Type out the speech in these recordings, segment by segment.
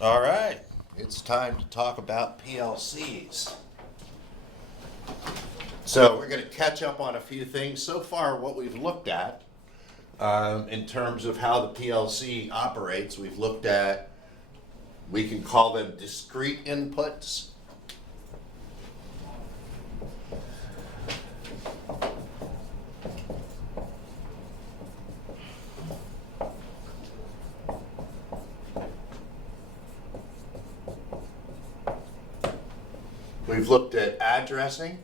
All right, it's time to talk about PLCs. So we're going to catch up on a few things. So far, what we've looked at in terms of how the PLC operates, we've looked at, we can call them discrete inputs. We've looked at addressing.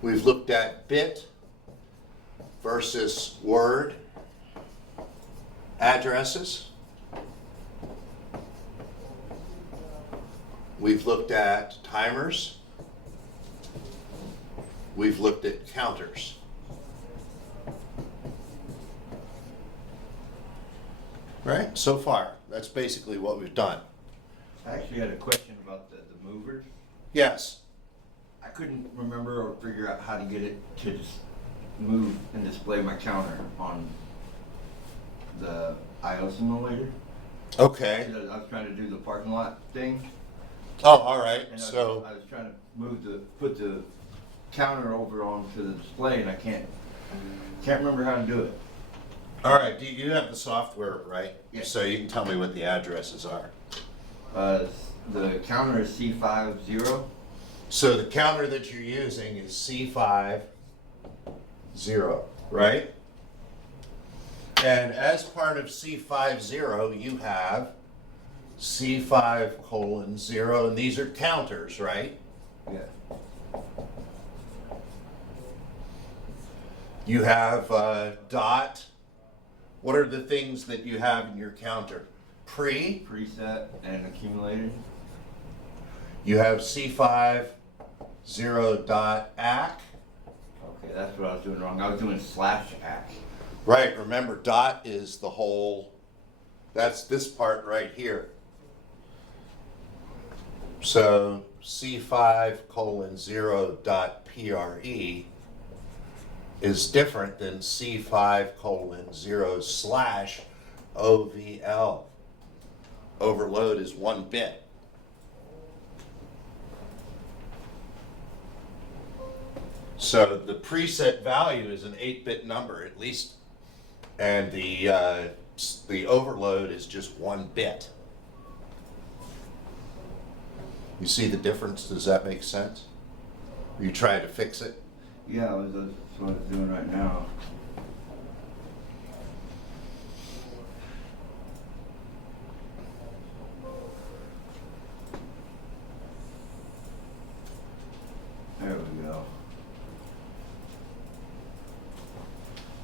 We've looked at bit versus word addresses. We've looked at timers. We've looked at counters. Right, so far, that's basically what we've done. I actually had a question about the movers. Yes. I couldn't remember or figure out how to get it to just move and display my counter on the I/O simulator. Okay. I was trying to do the parking lot thing. Oh, all right. And So, I was trying to put the counter over onto the display, and I can't remember how to do it. all right. Do you have the software, right? Yeah. So you can tell me what the addresses are. The counter is C50. So the counter that you're using is C50, right? And as part of C50, you have C5:0, and these are counters, right? Yeah. You have dot. What are the things that you have in your counter? Preset and accumulated. You have C50.ACK. Okay, that's what I was doing wrong. I was doing /ACK. Right, remember dot is the whole, that's this part right here. So C5:0.PRE is different than C5:0/OVL. Overload is 1 bit. So the preset value is an 8-bit number at least, and the overload is just 1 bit. You see the difference? Does that make sense? Are you trying to fix it? Yeah, that's what I was doing right now. There we go.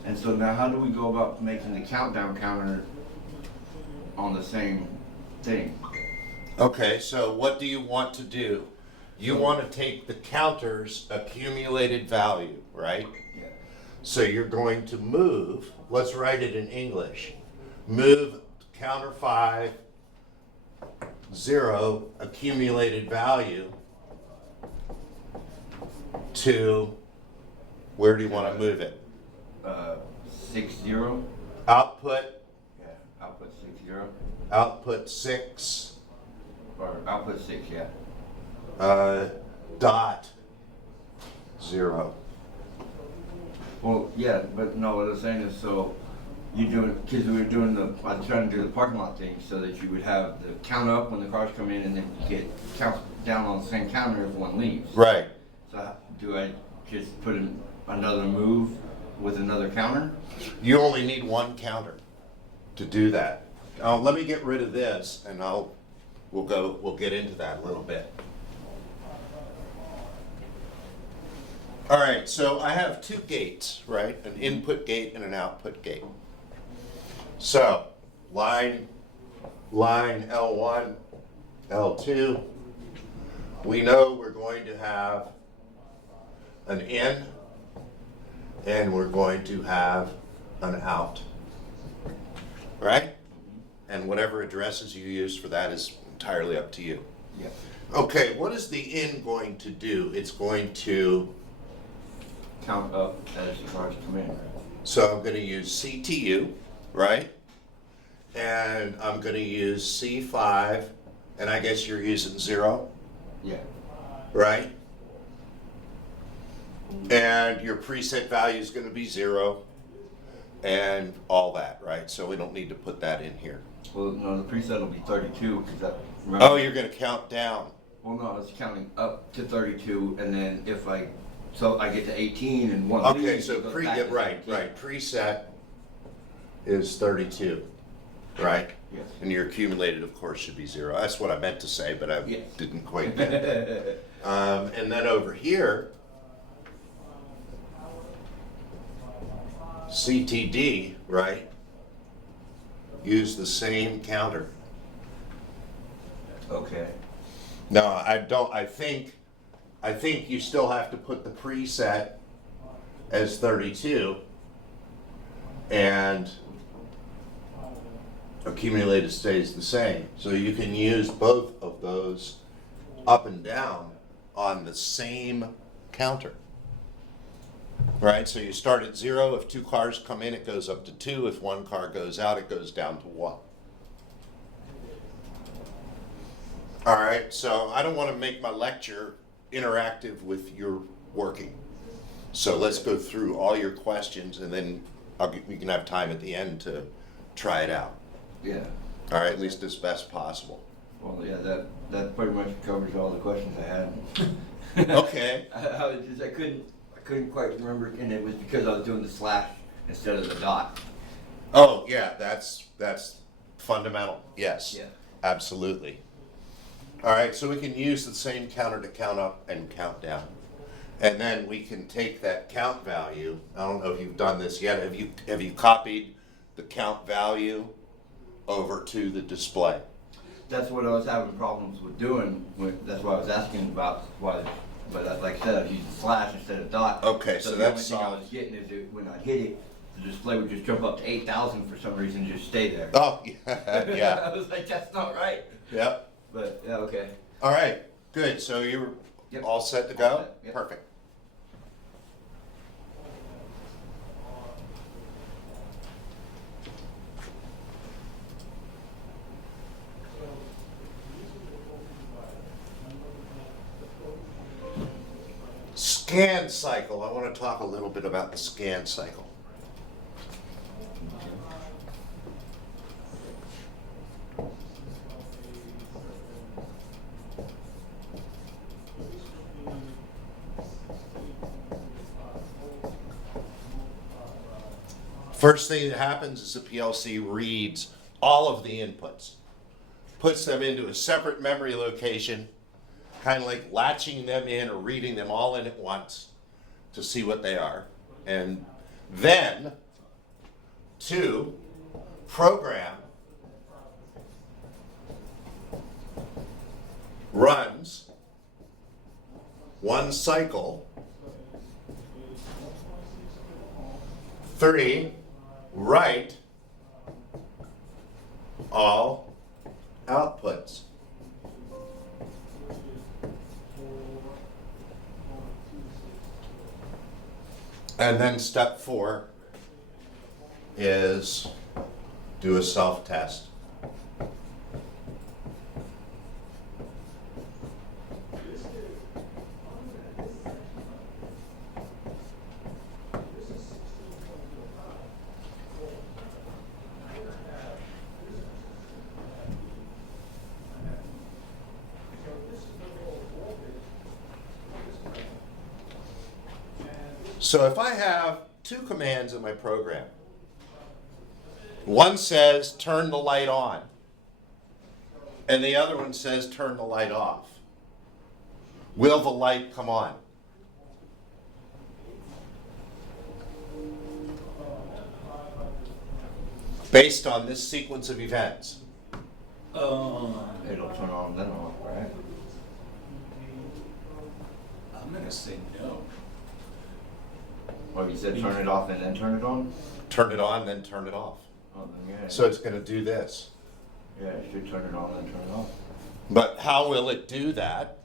And so now how do we go about making the countdown counter on the same thing? Okay, so what do you want to do? You want to take the counter's accumulated value, right? Yeah. So you're going to move, let's write it in English. Move counter 5, 0, accumulated value to, where do you want to move it? 60. Output, Yeah, output 60. output 6, Or output 6, yeah. dot 0. Well, yeah, but no, what I was saying is, so you do it, because we were doing I was trying to do the parking lot thing so that you would have the count up when the cars come in and then you get count down on the same counter if one leaves. Right. So do I just put in another move with another counter? You only need 1 counter to do that. Let me get rid of this and we'll get into that a little bit. All right, so I have 2 gates, right? An input gate and an output gate. So line L1, L2, we know we're going to have an in and we're going to have an out, right? And whatever addresses you use for that is entirely up to you. Yeah. Okay, what is the in going to do? It's going to, Count up as the cars come in. so I'm going to use CTU, right? And I'm gonna use C5, and I guess you're using 0, Yeah. right? And your preset value is gonna be 0, and all that, right? So we don't need to put that in here. Well, no, the preset will be 32 because that. Oh, you're gonna count down. Well, no, it's counting up to 32, and then if I get to 18 and one. Okay, leaves, so it goes back to 17. right, preset is 32, right? Yes. And your accumulated, of course, should be 0. That's what I meant to say, but I Yes. didn't quite get it. And then over here, CTD, right? Use the same counter. Okay. No, I don't, I think you still have to put the preset as 32 and accumulated stays the same. So you can use both of those up and down on the same counter. Right, so you start at 0. If 2 cars come in, it goes up to 2. If 1 car goes out, it goes down to 1. All right, so I don't want to make my lecture interactive with your working. So let's go through all your questions, and then we can have time at the end to try it out. Yeah. All right, at least as best possible. Well, yeah, that pretty much covers all the questions I had. Okay. I couldn't quite remember, and it was because I was doing the slash instead of the dot. Oh yeah, that's fundamental. Yes. Yeah. Absolutely. All right, so we can use the same counter to count up and count down. And then we can take that count value. I don't know if you've done this yet. Have you copied the count value over to the display? That's what I was having problems with doing. That's why I was asking about why. But like I said, I was using slash instead of dot. Okay, so the only that's thing I solid. was getting is when I hit it, the display would just jump up to 8,000 for some reason, and just stay there. Oh, yeah. I was like, that's not right. Yep. But yeah, okay. All right, good. So you're Yep. all set to All go? set, yep. Perfect. Scan cycle. I want to talk a little bit about the scan cycle. First thing that happens is the PLC reads all of the inputs, puts them into a separate memory location, kind of like latching them in or reading them all in at once to see what they are. And then to program runs one cycle, 3, write all outputs. And then step 4 is do a self-test. So if I have 2 commands in my program, one says turn the light on, and the other one says turn the light off, will the light come on? Based on this sequence of events. It'll turn on then off, right? I'm gonna say no. Or you said turn it off and then turn it on? Turn it on, then turn it off. Oh, then yeah. So it's going to do this. Yeah, it should turn it on and then turn it off. But how will it do that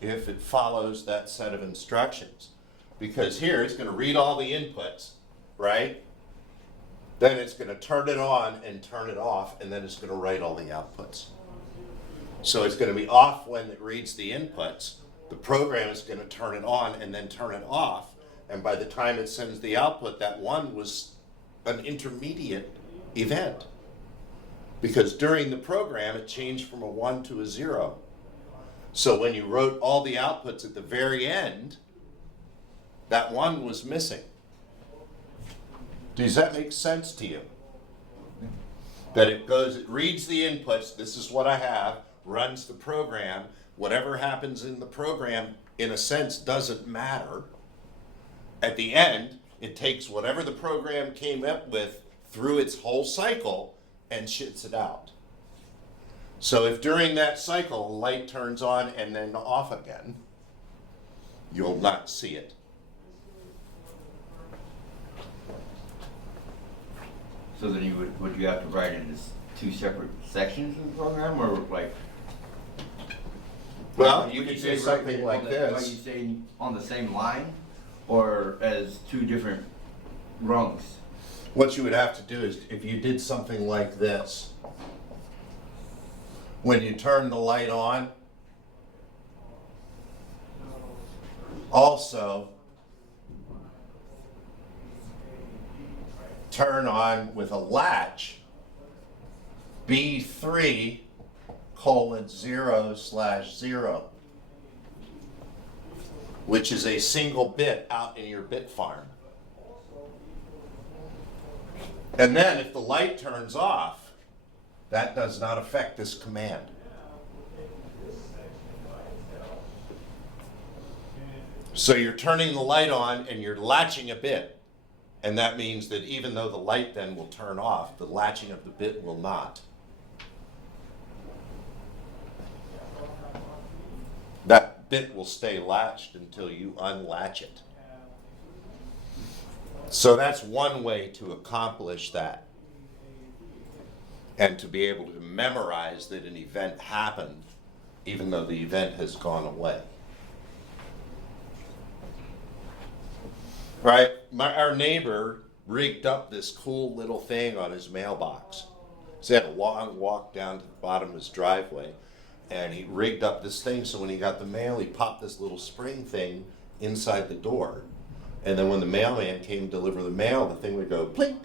if it follows that set of instructions? Because here it's going to read all the inputs, right? Then it's gonna turn it on and turn it off, and then it's gonna write all the outputs. So it's gonna be off when it reads the inputs. The program is gonna turn it on and then turn it off. And by the time it sends the output, that one was an intermediate event. Because during the program, it changed from a 1 to a 0. So when you wrote all the outputs at the very end, that 1 was missing. Does that make sense to you? That it reads the inputs, this is what I have, runs the program. Whatever happens in the program, in a sense, doesn't matter. At the end, it takes whatever the program came up with through its whole cycle and shits it out. So if during that cycle, the light turns on and then off again, you'll not see it. So then would you have to write it as 2 separate sections of the program, or like? Well, would you could say say something like Like this. you say on the same line, or as 2 different rungs? What you would have to do is, if you did something like this, when you turn the light on, also turn on with a latch B3:0/0, which is a single bit out in your bit farm. And then if the light turns off, that does not affect this command. So you're turning the light on and you're latching a bit. And that means that even though the light then will turn off, the latching of the bit will not. That bit will stay latched until you unlatch it. So that's one way to accomplish that. And to be able to memorize that an event happened, even though the event has gone away. Right? Our neighbor rigged up this cool little thing on his mailbox. So he had a long walk down to the bottom of his driveway, and he rigged up this thing so when he got the mail, he popped this little spring thing inside the door. And then when the mailman came to deliver the mail, the thing would go plink,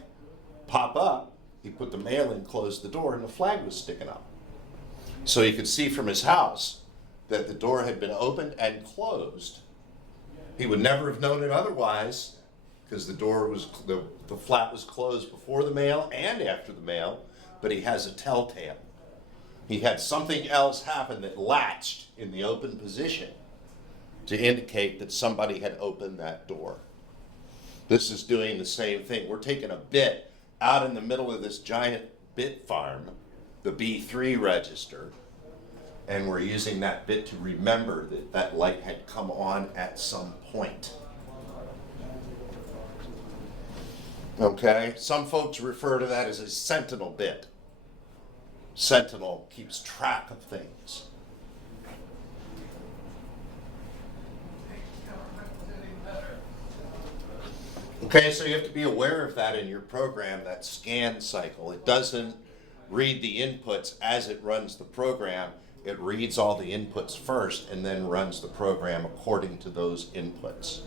pop up. He put the mail in, closed the door, and the flag was sticking up. So he could see from his house that the door had been opened and closed. He would never have known it otherwise, because the flat was closed before the mail and after the mail, but he has a telltale. He had something else happen that latched in the open position to indicate that somebody had opened that door. This is doing the same thing. We're taking a bit out in the middle of this giant bit farm, the B3 register, and we're using that bit to remember that that light had come on at some point. Okay? Some folks refer to that as a sentinel bit. Sentinel keeps track of things. Okay, so you have to be aware of that in your program, that scan cycle. It doesn't read the inputs as it runs the program. It reads all the inputs first and then runs the program according to those inputs.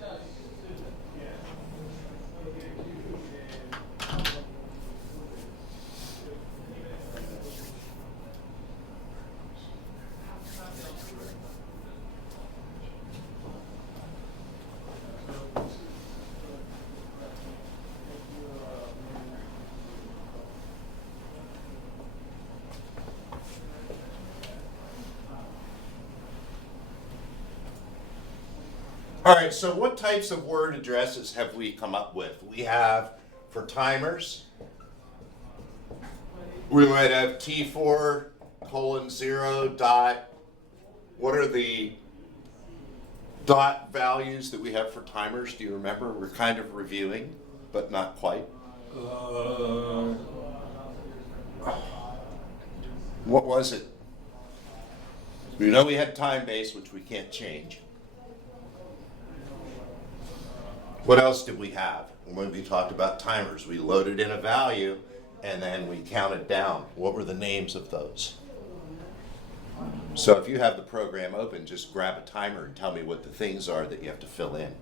All right, so what types of word addresses have we come up with? We have, for timers, we might have T4:0 dot. What are the dot values that we have for timers? Do you remember? We're kind of reviewing, but not quite. What was it? We know we had time base, which we can't change. What else did we have? when we talked about timers. We loaded in a value and then we counted down. What were the names of those? So if you have the program open, just grab a timer and tell me what the things are that you have to fill in.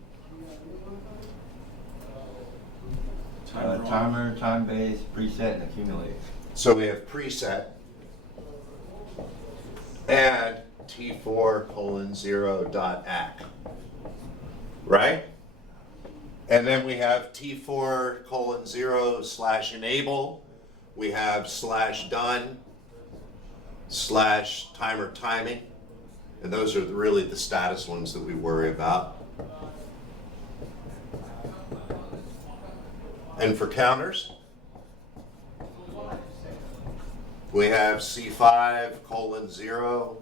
Timer, time base, preset, and accumulate. So we have preset, add T4:0.ack, right? And then we have T4:0/enable, we have /done, /timer timing, and those are really the status ones that we worry about. And for counters, we have C5:0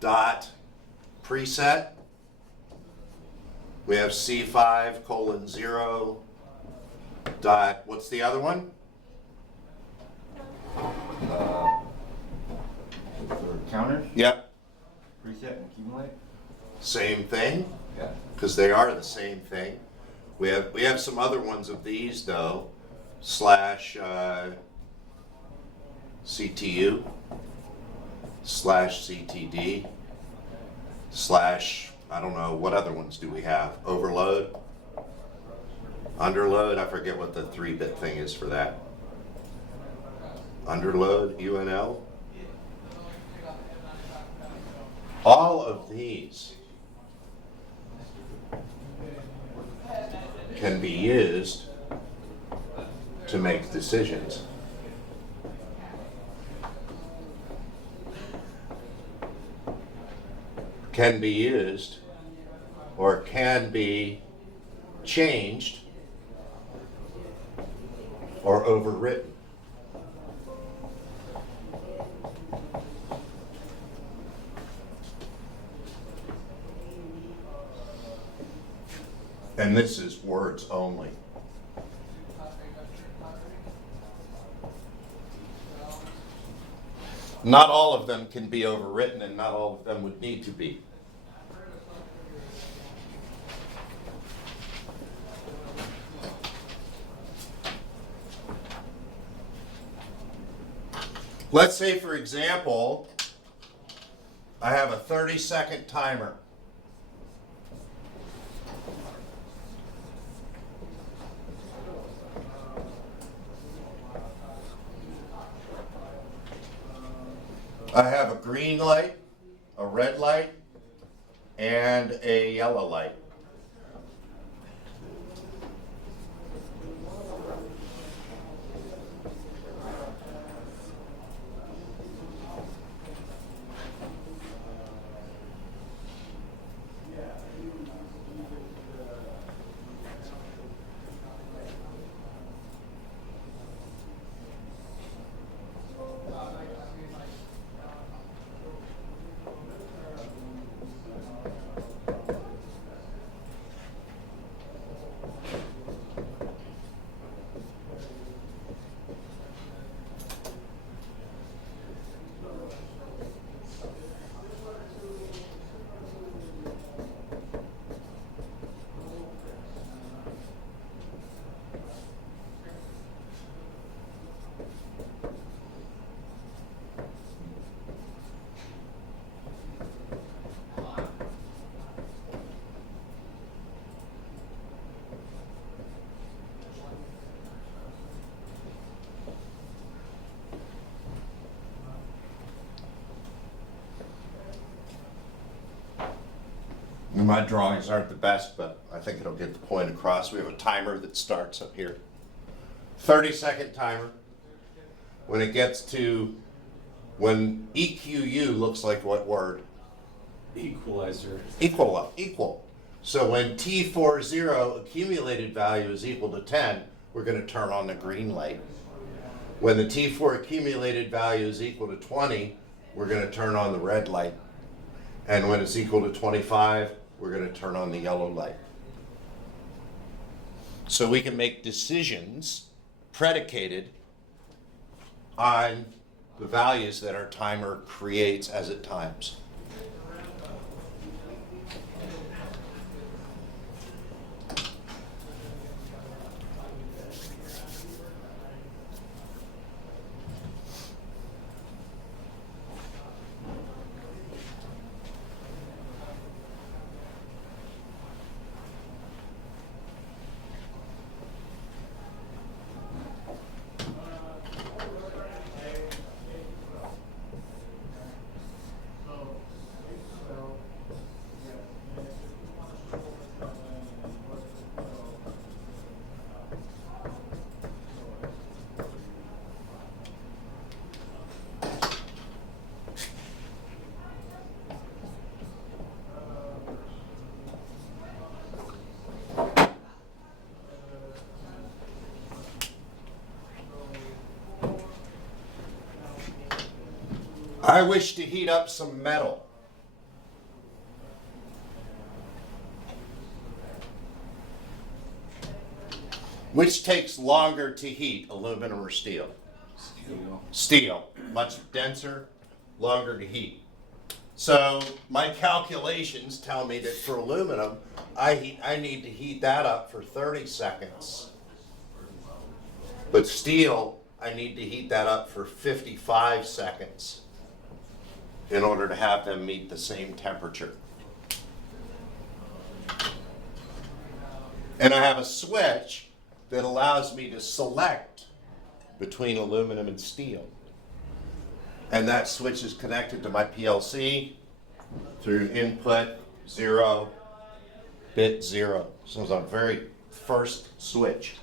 dot preset. We have C5:0 dot, what's the other one? For counters, Yep, preset, and accumulate. same thing, Yeah. because they are the same thing. We have some other ones of these though, /CTU, /CTD, I don't know, what other ones do we have? Overload? Underload? I forget what the 3-bit thing is for that. Underload, UNL? All of these can be used to make decisions. Can be used or can be changed or overwritten. And this is words only. Not all of them can be overwritten, and not all of them would need to be. Let's say, for example, I have a 30-second timer. I have a green light, a red light, and a yellow light. My drawings aren't the best, but I think it'll get the point across. We have a timer that starts up here. 30-second timer. When it gets to, when EQU looks like what word? Equalizer. Equal. So when T40 accumulated value is equal to 10, we're going to turn on the green light. When the T4 accumulated value is equal to 20, we're going to turn on the red light. And when it's equal to 25, we're going to turn on the yellow light. So we can make decisions predicated on the values that our timer creates as it times. I wish to heat up some metal. Which takes longer to heat, aluminum or steel? Steel, much denser, longer to heat. So my calculations tell me that for aluminum, I need to heat that up for 30 seconds. But steel, I need to heat that up for 55 seconds in order to have them meet the same temperature. And I have a switch that allows me to select between aluminum and steel. And that switch is connected to my PLC through input 0, bit 0. So it's our very first switch.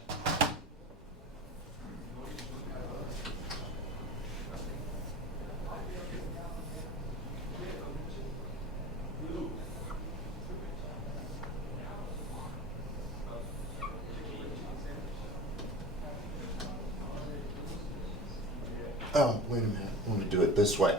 Oh, wait a minute. I want to do it this way.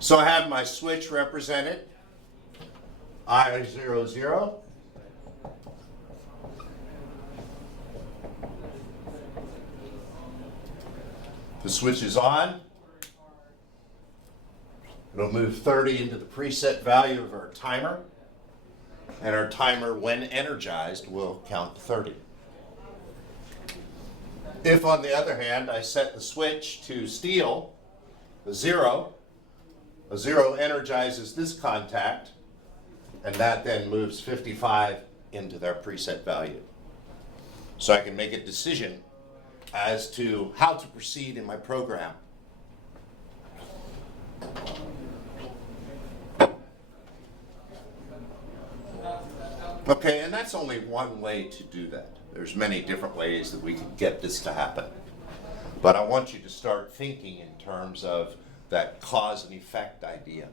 So I have my switch represented, I00. The switch is on. It'll move 30 into the preset value of our timer. And our timer, when energized, will count to 30. If, on the other hand, I set the switch to steel, a 0 energizes this contact, and that then moves 55 into their preset value. So I can make a decision as to how to proceed in my program. Okay, and that's only one way to do that. There's many different ways that we could get this to happen. But I want you to start thinking in terms of that cause and effect idea.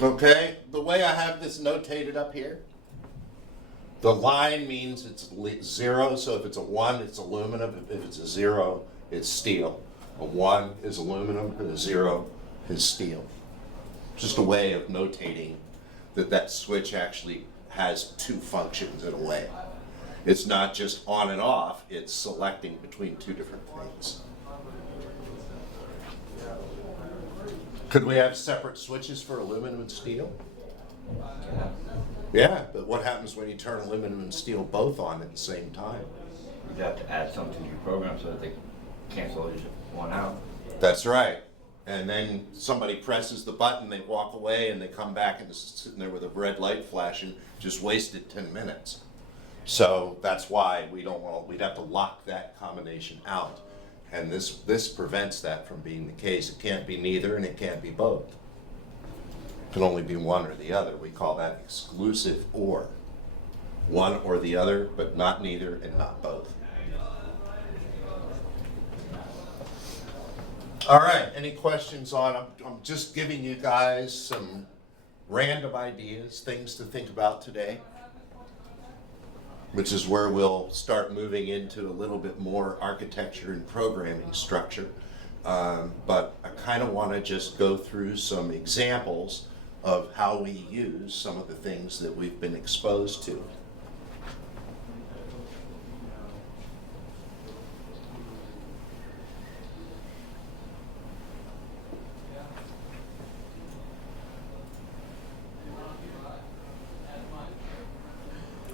Okay, the way I have this notated up here, the line means it's 0, so if it's a 1, it's aluminum. If it's a 0, it's steel. A 1 is aluminum, and a 0 is steel. Just a way of notating that switch actually has two functions in a way. It's not just on and off, it's selecting between two different things. Could we have separate switches for aluminum and steel? Yeah, but what happens when you turn aluminum and steel both on at the same time? You have to add something to your program so that they cancel one out. That's right. And then somebody presses the button, they walk away, and they come back and it's sitting there with a red light flashing, just wasted 10 minutes. So that's why we'd have to lock that combination out. And this prevents that from being the case. It can't be neither and it can't be both. It can only be one or the other. We call that exclusive or. One or the other, but not neither and not both. All right, any questions on, I'm just giving you guys some random ideas, things to think about today, which is where we'll start moving into a little bit more architecture and programming structure. But I kind of want to just go through some examples of how we use some of the things that we've been exposed to.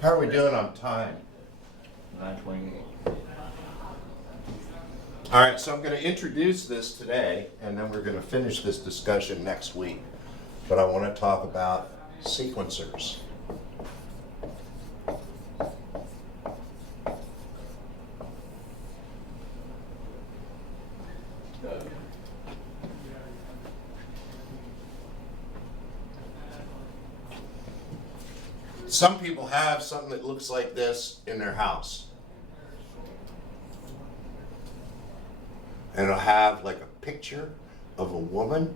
How are we doing on time? 9:28. All right, so I'm going to introduce this today, and then we're going to finish this discussion next week. But I want to talk about sequencers. Some people have something that looks like this in their house. And it'll have like a picture of a woman.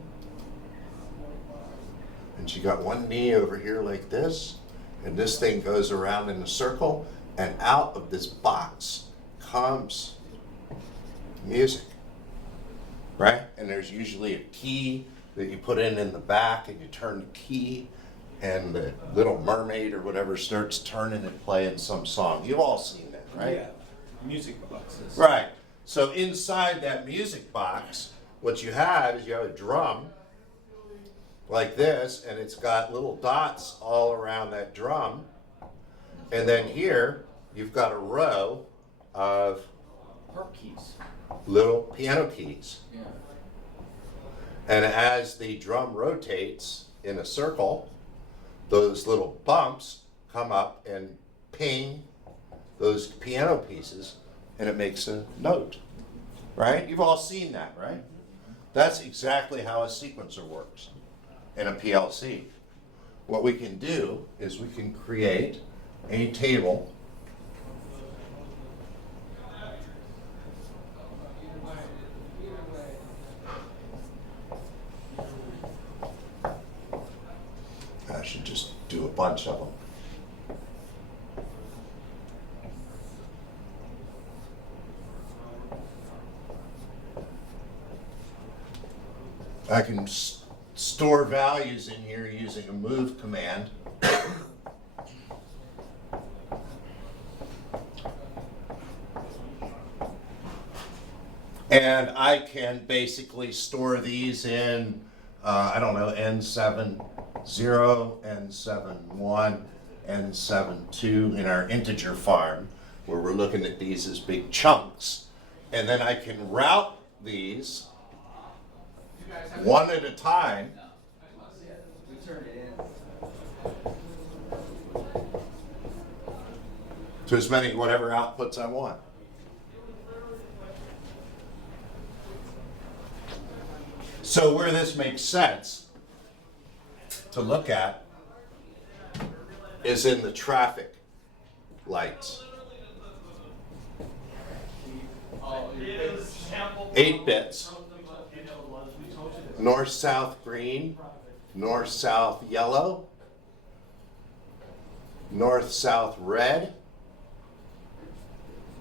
And she got one knee over here like this. And this thing goes around in a circle. And out of this box comes music. Right? And there's usually a key that you put in the back, and you turn the key, and the Little Mermaid or whatever starts turning and playing some song. You've all seen that, right? Yeah, music boxes. Right. So inside that music box, what you have is you have a drum like this, and it's got little dots all around that drum. And then here, you've got a row of Harp keys. little piano keys. Yeah. And as the drum rotates in a circle, those little bumps come up and ping those piano pieces, and it makes a note, right? You've all seen that, right? That's exactly how a sequencer works in a PLC. What we can do is we can create a table I should just do a bunch of them. I can store values in here using a move command. And I can basically store these in, I don't know, N70, N71, N72 in our integer farm, where we're looking at these as big chunks. And then I can route these one at a time to as many, whatever outputs I want. So where this makes sense to look at is in the traffic lights. 8 bits. North, south, green. North, south, yellow. North, south, red.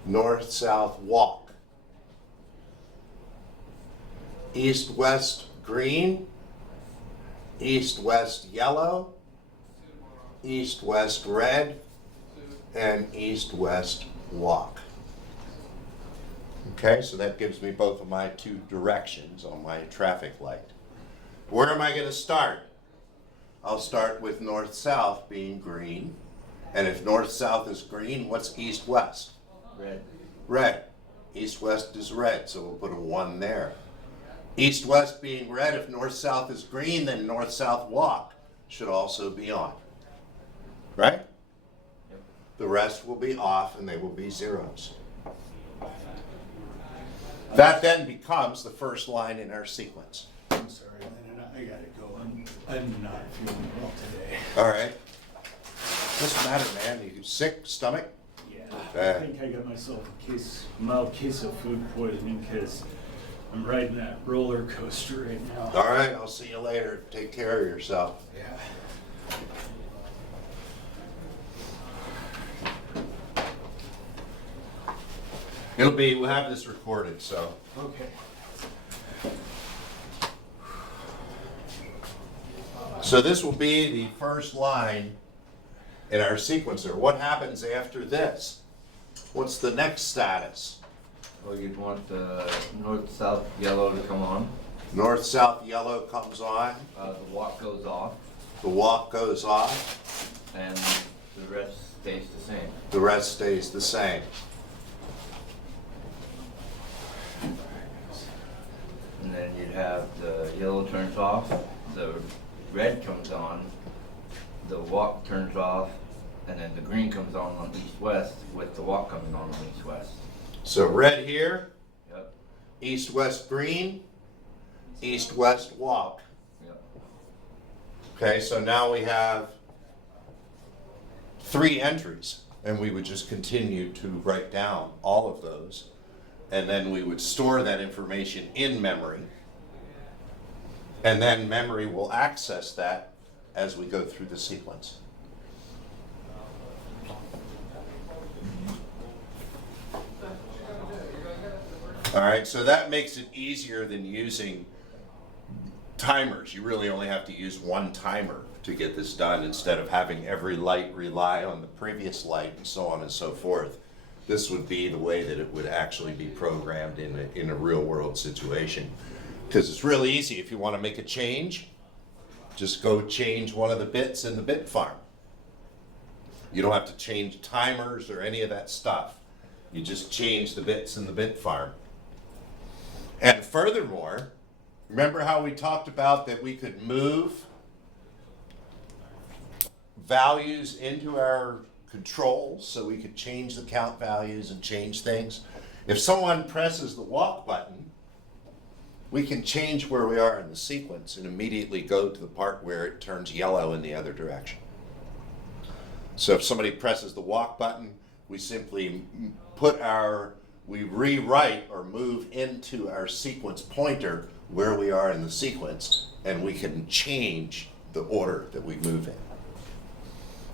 North, south, walk. East, west, green. East, west, yellow. East, west, red. And east, west, walk. Okay, so that gives me both of my 2 directions on my traffic light. Where am I going to start? I'll start with north-south being green. And if north-south is green, what's east-west? Red. Red. East-west is red, so we'll put a 1 there. East-west being red, if north-south is green, then north-south walk should also be on. Right? Yep. The rest will be off, and they will be zeros. That then becomes the first line in our sequence. I'm sorry, Lennon, I gotta go. I'm not feeling well today. All right. Doesn't matter, man. You sick, stomach? Yeah, Okay. I think I got myself a mild case of food poisoning because I'm riding that roller coaster right now. All right. I'll see you later. Take care of yourself. Yeah. We'll have this recorded, so. Okay. So this will be the first line in our sequencer. What happens after this? What's the next status? Well, you'd want the north-south yellow to come on. North-south yellow comes on, The walk goes off, the walk goes off, and the rest stays the same. the rest stays the same. And then you'd have the yellow turns off, the red comes on, the walk turns off, and then the green comes on east-west with the walk coming on east-west. So red here, Yep, east-west green, east-west walk. yep. Okay, so now we have 3 entries, and we would just continue to write down all of those, and then we would store that information in memory, and then memory will access that as we go through the sequence. All right, so that makes it easier than using timers. You really only have to use one timer to get this done instead of having every light rely on the previous light and so on and so forth. This would be the way that it would actually be programmed in a real world situation. Because it's really easy. If you want to make a change, just go change one of the bits in the bit farm. You don't have to change timers or any of that stuff. You just change the bits in the bit farm. And furthermore, remember how we talked about that we could move values into our controls so we could change the count values and change things? If someone presses the walk button, we can change where we are in the sequence and immediately go to the part where it turns yellow in the other direction. So if somebody presses the walk button, we simply we rewrite or move into our sequence pointer where we are in the sequence, and we can change the order that we move in.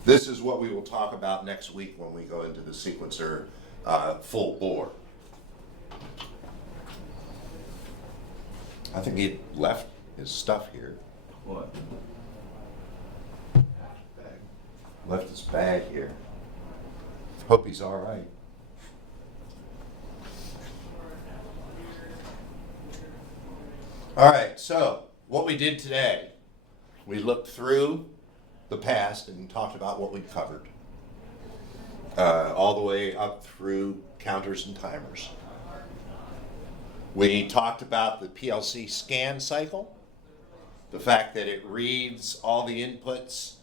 This is what we will talk about next week when we go into the sequencer full bore. I think he left his stuff here. What? Left his bag here. Hope he's all right. All right, so what we did today, we looked through the past and talked about what we covered, all the way up through counters and timers. We talked about the PLC scan cycle, the fact that it reads all the inputs,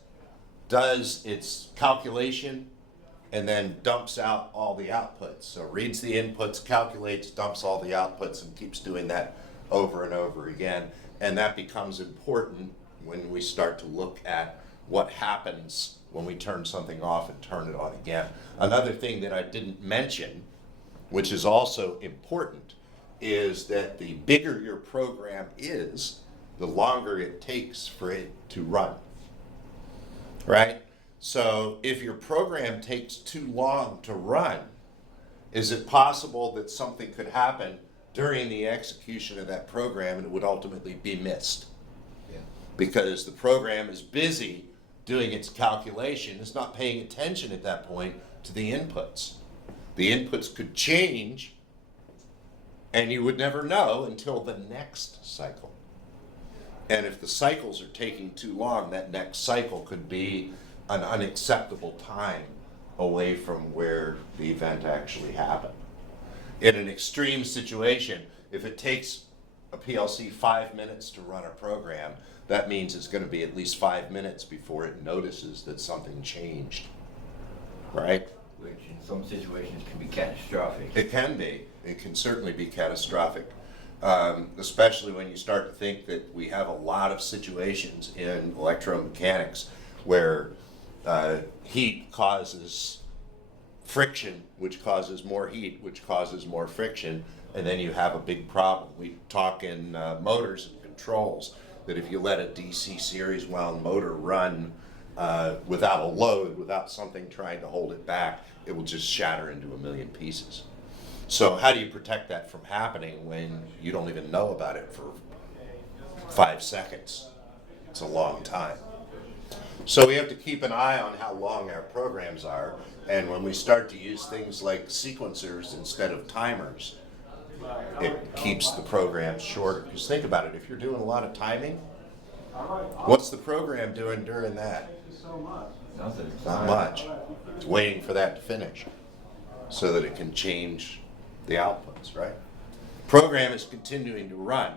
does its calculation, and then dumps out all the outputs. So reads the inputs, calculates, dumps all the outputs, and keeps doing that over and over again. And that becomes important when we start to look at what happens when we turn something off and turn it on again. Another thing that I didn't mention, which is also important, is that the bigger your program is, the longer it takes for it to run, right? So if your program takes too long to run, is it possible that something could happen during the execution of that program and it would ultimately be missed? Yeah. Because the program is busy doing its calculation, it's not paying attention at that point to the inputs. The inputs could change and you would never know until the next cycle. And if the cycles are taking too long, that next cycle could be an unacceptable time away from where the event actually happened. In an extreme situation, if it takes a PLC 5 minutes to run a program, that means it's going to be at least 5 minutes before it notices that something changed, right? Which in some situations can be catastrophic. It can be. It can certainly be catastrophic, especially when you start to think that we have a lot of situations in electromechanics where heat causes friction, which causes more heat, which causes more friction, and then you have a big problem. We talk in motors and controls that if you let a DC series wound motor run without a load, without something trying to hold it back, it will just shatter into a million pieces. So how do you protect that from happening when you don't even know about it for 5 seconds? It's a long time. So we have to keep an eye on how long our programs are, and when we start to use things like sequencers instead of timers, it keeps the program shorter. Because think about it, if you're doing a lot of timing, what's the program doing during that? Nothing. Not much. It's waiting for that to finish so that it can change the outputs, right? Program is continuing to run,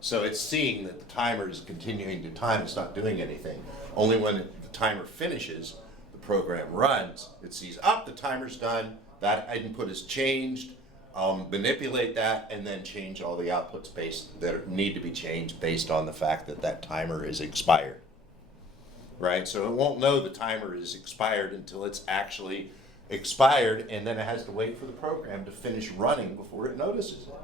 so it's seeing that the timer is continuing to time. It's not doing anything. Only when the timer finishes, the program runs. It sees, the timer's done. That input is changed. Manipulate that and then change all the outputs that need to be changed based on the fact that that timer is expired. Right? So it won't know the timer is expired until it's actually expired, and then it has to wait for the program to finish running before it notices it.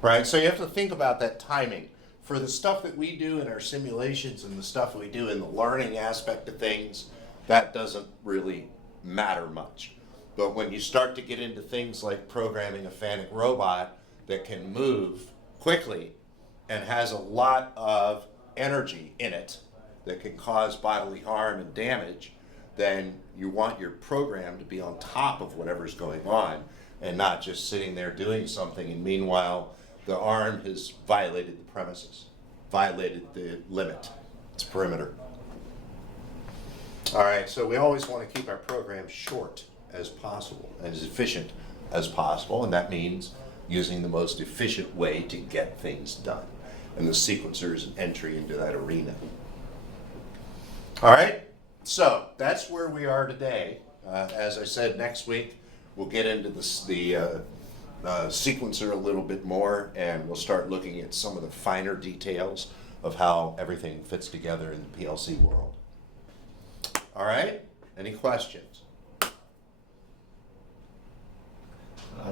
Right? So you have to think about that timing. For the stuff that we do in our simulations and the stuff we do in the learning aspect of things, that doesn't really matter much. But when you start to get into things like programming a FANUC robot that can move quickly and has a lot of energy in it that can cause bodily harm and damage, then you want your program to be on top of whatever's going on and not just sitting there doing something, and meanwhile the arm has violated the premises, violated the limit, its perimeter. All right, so we always want to keep our program short as possible, as efficient as possible, and that means using the most efficient way to get things done. And the sequencer is an entry into that arena. All right, so that's where we are today. As I said, next week we'll get into the sequencer a little bit more, and we'll start looking at some of the finer details of how everything fits together in the PLC world. All right, any questions?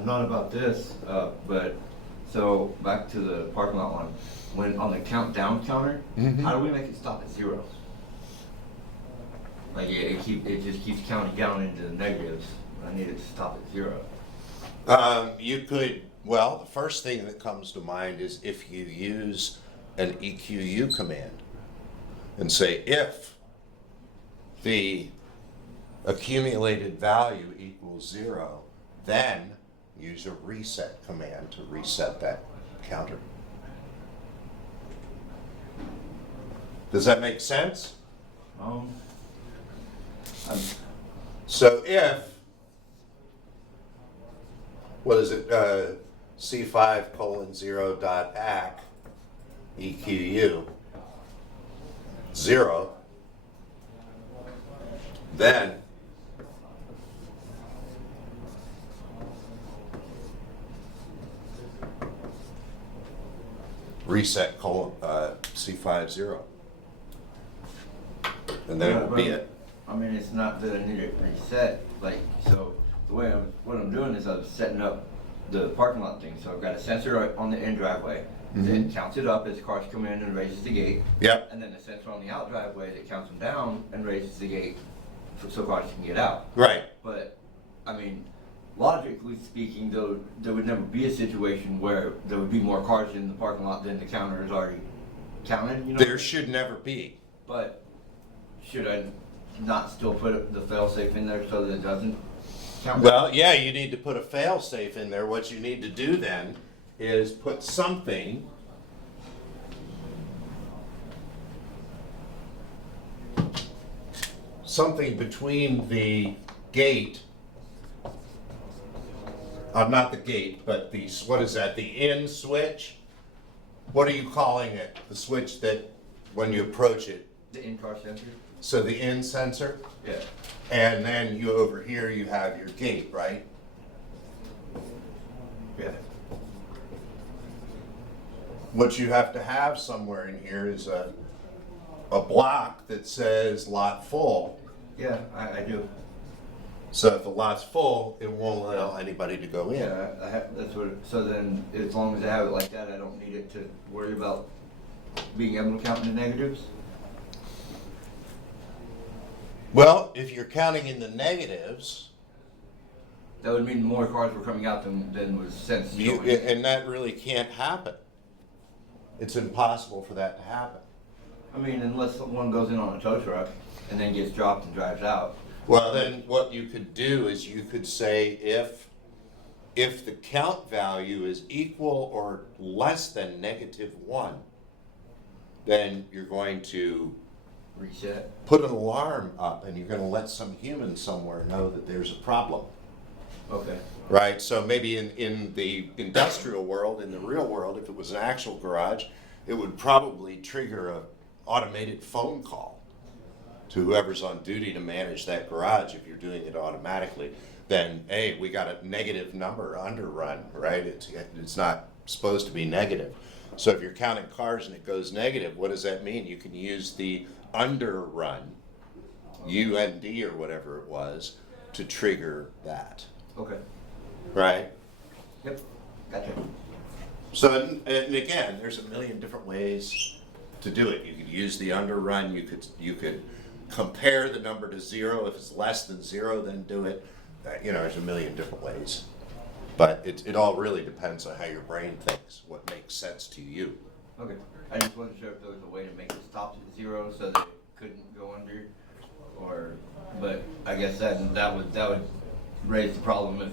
Not about this, but so back to the parking lot one. When on the countdown counter, how do we make it stop at 0? Like it just keeps counting down into the negatives. I need it to stop at 0. You could, well, the first thing that comes to mind is if you use an EQU command and say if the accumulated value equals 0, then use a reset command to reset that counter. Does that make sense? So if, what is it, C5:0.ACK EQU 0, then reset C50, and then it will be it. I mean, it's not that I need it reset. Like, so the way what I'm doing is I'm setting up the parking lot thing. So I've got a sensor on the in driveway that counts it up as cars come in and raises the gate. Yep. And then a sensor on the out driveway that counts them down and raises the gate so cars can get out. Right. But I mean, logically speaking, though, there would never be a situation where there would be more cars in the parking lot than the counter is already counted. You know? There should never be. But should I not still put the fail-safe in there so that it doesn't count? Well, yeah, you need to put a fail-safe in there. What you need to do then is put something between the gate, not the gate, but the, what is that, the in switch? What are you calling it? The switch that when you approach it? The in-car sensor? So the in sensor? Yeah. And then you over here, you have your gate, right? Yeah. What you have to have somewhere in here is a block that says lot full. Yeah, I do. So if the lot's full, it won't allow anybody to go in. Yeah, I have, that's what, so then as long as I have it like that, I don't need it to worry about being able to count in the negatives? Well, if you're counting in the negatives, That would mean more cars were coming out than was sensed. and that really can't happen. It's impossible for that to happen. I mean, unless one goes in on a tow truck and then gets dropped and drives out. Well, then what you could do is you could say if the count value is equal or less than -1, then you're going to Reset. put an alarm up and you're going to let some human somewhere know that there's a problem. Okay. Right, so maybe in the industrial world, in the real world, if it was an actual garage, it would probably trigger a automated phone call to whoever's on duty to manage that garage. If you're doing it automatically, then hey, we got a negative number underrun, right? It's not supposed to be negative. So if you're counting cars and it goes negative, what does that mean? You can use the underrun, UND or whatever it was, to trigger that. Okay. Right? Yep. Gotcha. So, and again, there's a million different ways to do it. You could use the underrun. You could compare the number to 0. If it's less than 0, then do it. There's a million different ways. But it all really depends on how your brain thinks, what makes sense to you. Okay. I just wasn't sure if there was a way to make it stop at 0 so that it couldn't go under, but I guess that would raise the problem if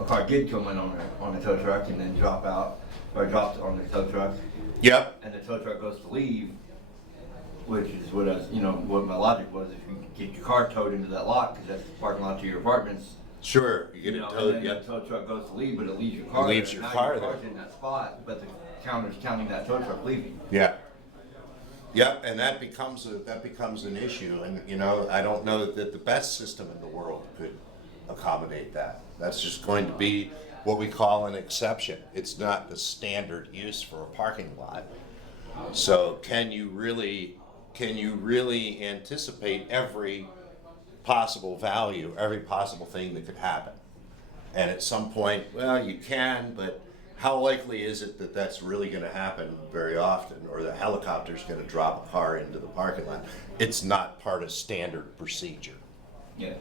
a car did come in on a tow truck and then drop out or dropped on the tow truck. Yep. And the tow truck goes to leave, which is what what my logic was. If you get your car towed into that lot, because that's the parking lot to your apartments. Sure. You get it towed. And then Yep. the tow truck goes to leave, but it leaves your car. It leaves there. your Now car your there. car's in that spot, but the counter's counting that tow truck leaving. Yeah. Yep, and that becomes an issue, and I don't know that the best system in the world could accommodate that. That's just going to be what we call an exception. It's not the standard use for a parking lot. So can you really anticipate every possible value, every possible thing that could happen? And at some point, well, you can, but how likely is it that that's really going to happen very often, or the helicopter's going to drop a car into the parking lot? It's not part of standard procedure. Yeah.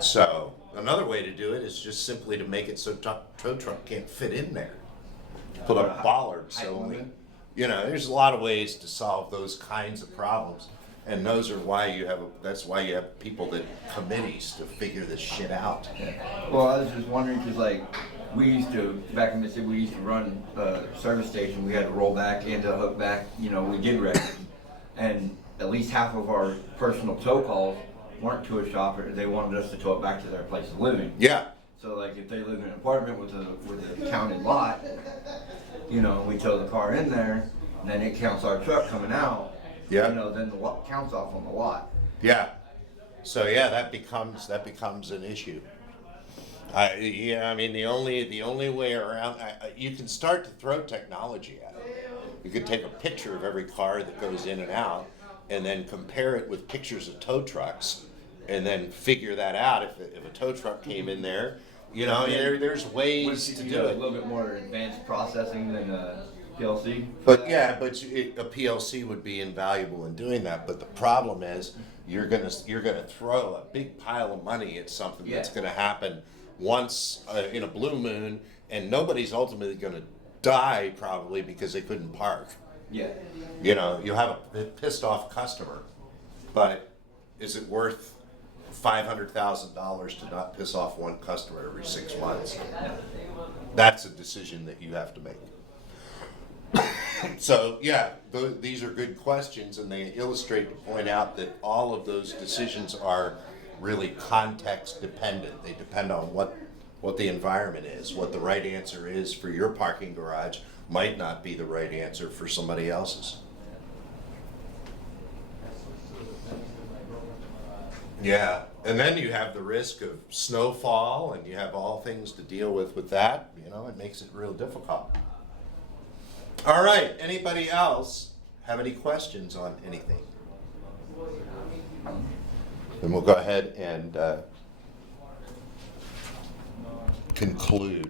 So another way to do it is just simply to make it so tow truck can't fit in there. Put up bollards so only, there's a lot of ways to solve those kinds of problems. And those are why that's why you have people committees to figure this shit out. Yeah. Well, I was just wondering, because we used to, back in the city, we used to run a service station. We had to roll back and to hook back, we did records. And at least half of our personal tow calls weren't to a shop, they wanted us to tow it back to their place of living. Yeah. So if they live in an apartment with a counted lot, we tow the car in there, and then it counts our truck coming out. Yeah. Then the lot counts off on the lot. Yeah. So yeah, that becomes an issue. The only way around, you can start to throw technology at it. You could take a picture of every car that goes in and out, and then compare it with pictures of tow trucks, and then figure that out. If a tow truck came in there, there's ways to do A it. little bit more advanced processing than PLC. But a PLC would be invaluable in doing that. But the problem is, you're gonna throw a big pile of money at something that's gonna happen once in a blue moon, and nobody's ultimately gonna die probably because they couldn't park. Yeah. You'll have a pissed off customer, but is it worth $500,000 to not piss off one customer every 6 months? That's a decision that you have to make. So yeah, these are good questions, and they illustrate to point out that all of those decisions are really context dependent. They depend on what the environment is. What the right answer is for your parking garage might not be the right answer for somebody else's. Yeah, and then you have the risk of snowfall, and you have all things to deal with that. It makes it real difficult. All right, anybody else have any questions on anything? Then we'll go ahead and conclude.